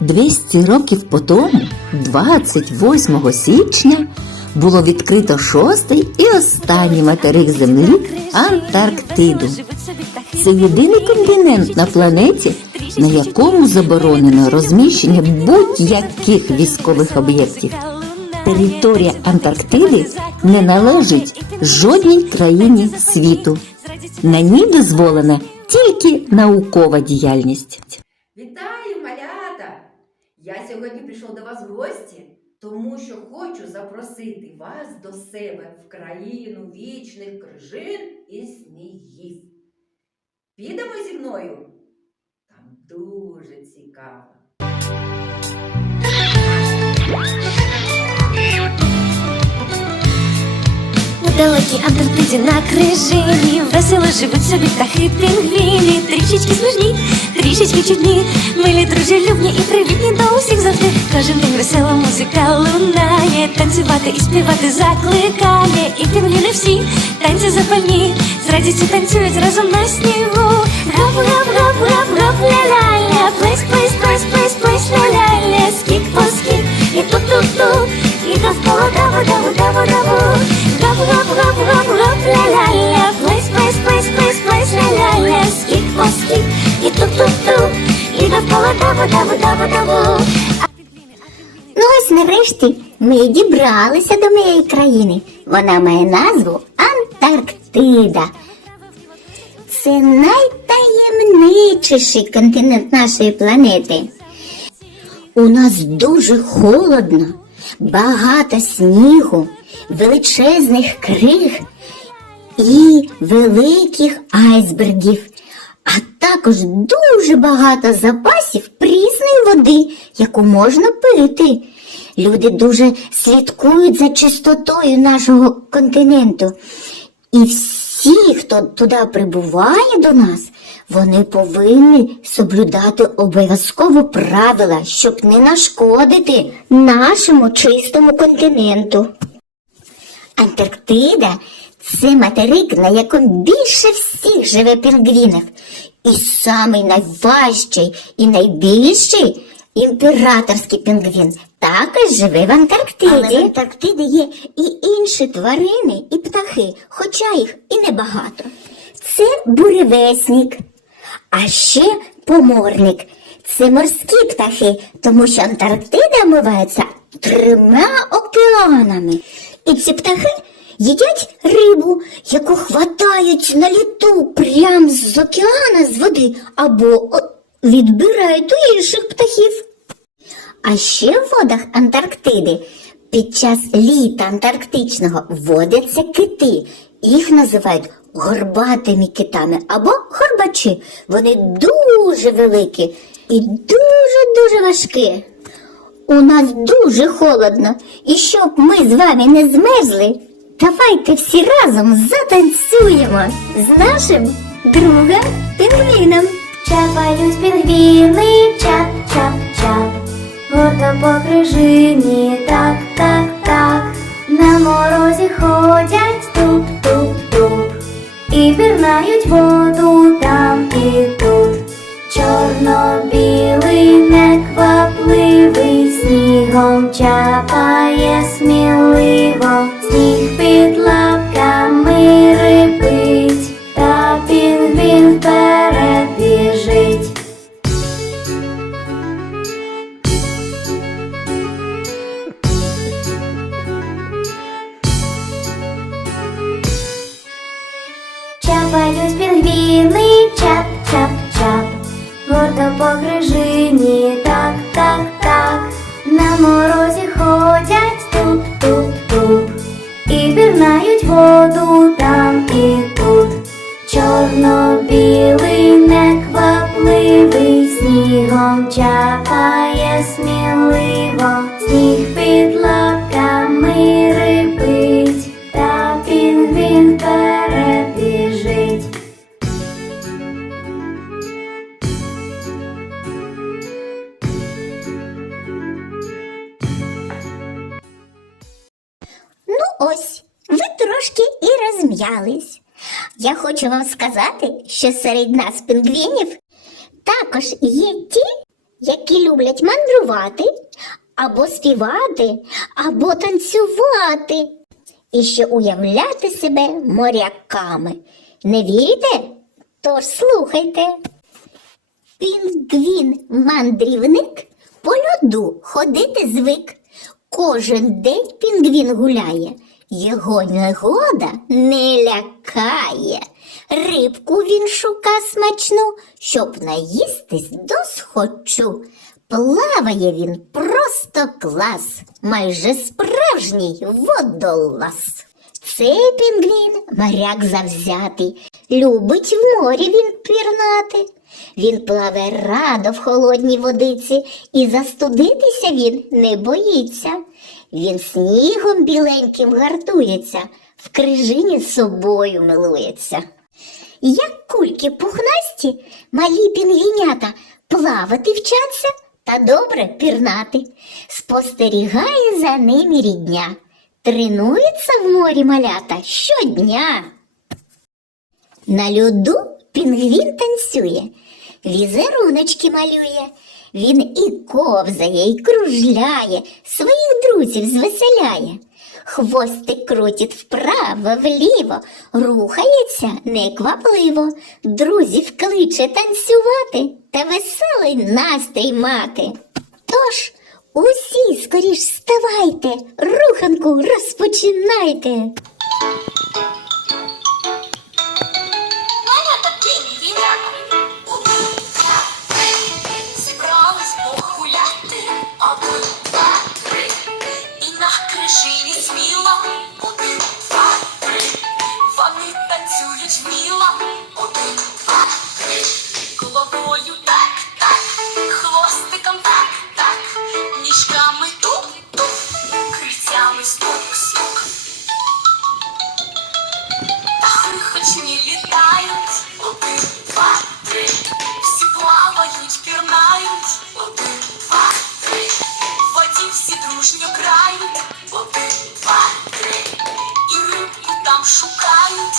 200 років по тому, 28 січня, було відкрито шостий і останній материк Землі Антарктиду. Це єдиний континент на планеті, на якому заборонено розміщення будь-яких військових об'єктів. Територія Антарктиди не належить жодній країні світу. На ній дозволена тільки наукова діяльність. Сьогодні прийшов до вас в гості, тому що хочу запросити вас до себе в країну вічних крижин і снігів. Підемо зі мною? Там дуже цікаво. Далекій Антарктиді на крижині Весело живуть собі птахи пінгвіні. Трішечки смішні, трішечки чудні Милі, дружелюбні і привітні до усіх завжди. Кожен день весела музика лунає. Танцювати і співати закликає. І пінгвіни всі танці запальні З радістю танцюють разом на снігу. Гап, гап, гап, гап, гап, ля-ля-ля. Плесь, плесь, плесь, плесь, плесь, ля-ля-ля. Скік по скік. І туп-туп-туп І довкола даву, даву, даву, даву Гап, гап, гап, гап, гап, ля-ля-ля Плесь, плесь, плесь, плесь, плесь, ля-ля-ля Скік по скік і туп-туп-туп І довкола даву, даву, даву, даву Ну ось нарешті ми дібралися до моєї країни. Вона має назву Антарктида. Це найтаємничіший континент нашої планети. У нас дуже холодно, багато снігу, величезних криг і великих айсбергів, а також дуже багато запасів прісної води, яку можна пити. Люди дуже слідкують за чистотою нашого континенту. І всі, хто туди прибуває до нас, вони повинні соблюдати обов'язково правила, щоб не нашкодити нашому чистому континенту. Антарктида це материк, на якому більше всіх живе пінгвінів. І самий найважчий і найбільший імператорський пінгвін також живе в Антарктиді. Але в Антарктиді є і інші тварини, і птахи, хоча їх і небагато. Це буревесник, а ще поморник. Це морські птахи, тому що Антарктида омивається трьома океанами. І ці птахи їдять рибу, яку хватають на літу прямо з океана з води або відбирають у інших птахів. А ще в водах Антарктиди під час літа антарктичного водяться кити. Їх називають горбатими китами або горбачі. Вони дуже великі і дуже-дуже важкі. У нас дуже холодно, і щоб ми з вами не змерзли, давайте всі разом затанцюємо з нашим другом пінгвіном. Чапають пінгвіни, чап, чап, чап. Гордо по крижині, так, так, так. На морозі ходять туп, туп, туп. І пірнають воду снігом чапає сміливо, сніг під лапками рипить, та пінгвін вперед біжить. Ну ось, ви трошки і розм'ялись. Я хочу вам сказати, що серед нас пінгвінів також є ті, які люблять мандрувати, або співати, або танцювати, і ще уявляти себе моряками. Не вірите? Тож слухайте. Пінгвін мандрівник по льоду ходити звик. Кожен день пінгвін гуляє, його негода не лякає. Рибку він шука смачну, щоб наїстись досхочу. Плаває він просто клас, майже справжній водолаз. Цей пінгвін моряк завзятий, любить в морі він пірнати. Він плаве радо в холодній водиці, і застудитися він не боїться. Він снігом біленьким гартується, в крижині собою милується. Як кульки пухнасті, малі пінгвінята плавати вчаться та добре пірнати. Спостерігає за ними рідня, тренується в морі малята щодня. На льоду пінгвін танцює, візеруночки малює. Він і ковзає, і кружляє, своїх друзів звеселяє. Хвостик крутить вправо, вліво, рухається неквапливо, друзів кличе танцювати та веселий настрій мати. Тож усі скоріш вставайте, руханку розпочинайте. Amém. Дружньо крають, один, два, три. І рибку там шукають,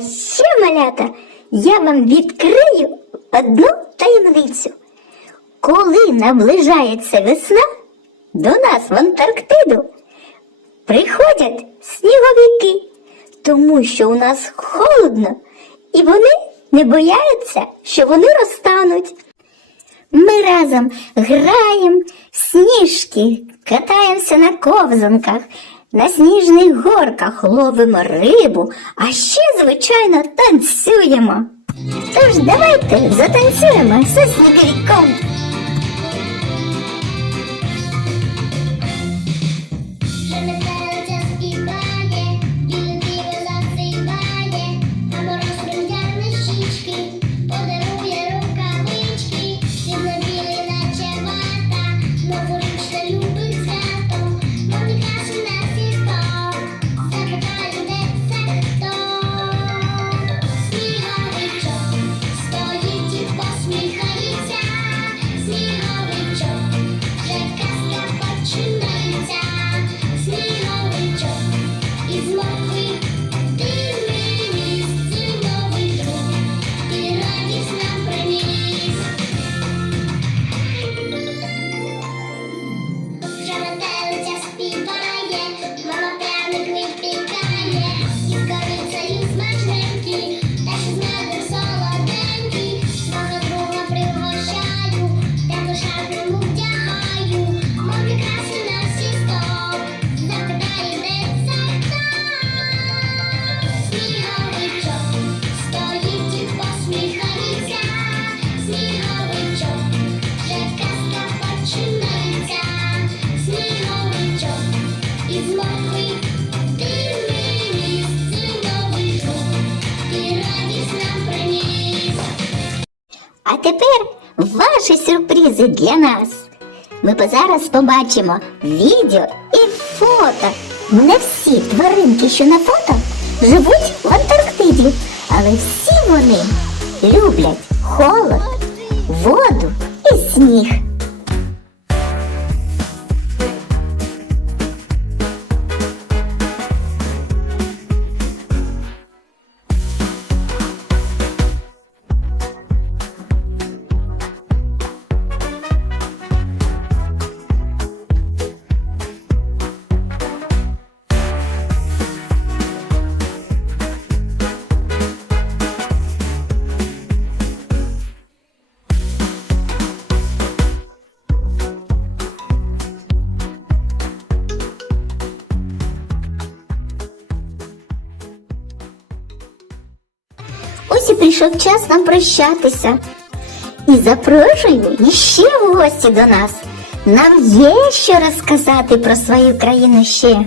Ще, малята, я вам відкрию одну таємницю. Коли наближається весна, до нас в Антарктиду приходять сніговики, тому що у нас холодно, і вони не бояться, що вони розтануть. Ми разом граємо сніжки, катаємося на ковзанках, на сніжних горках ловимо рибу, а ще, звичайно, танцюємо. Тож давайте затанцюємо зі тепер ваші сюрпризи для нас. Ми зараз побачимо відео і фото. Не всі тваринки, що на фото, живуть в Антарктиді, але всі вони люблять холод, воду і сніг. Прийшов час нам прощатися. І запрошую іще в гості до нас. Нам є що розказати про свою країну ще.